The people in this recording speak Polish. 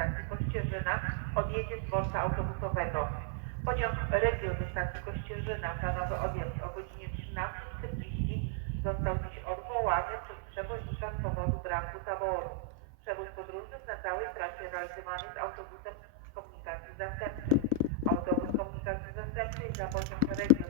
stacji Kościerzyna odjedzie z dworca autobusowego. Pociąg Regio do stacji Kościerzyna planowy odjazd o godzinie 13.40 został dziś odwołany przez przewoźnika z powodu braku zaboru. Przewóz podróżnych na całej trasie realizowany z autobusem komunikacji zastępczej. Autobus komunikacji zastępczej za pociąg Regio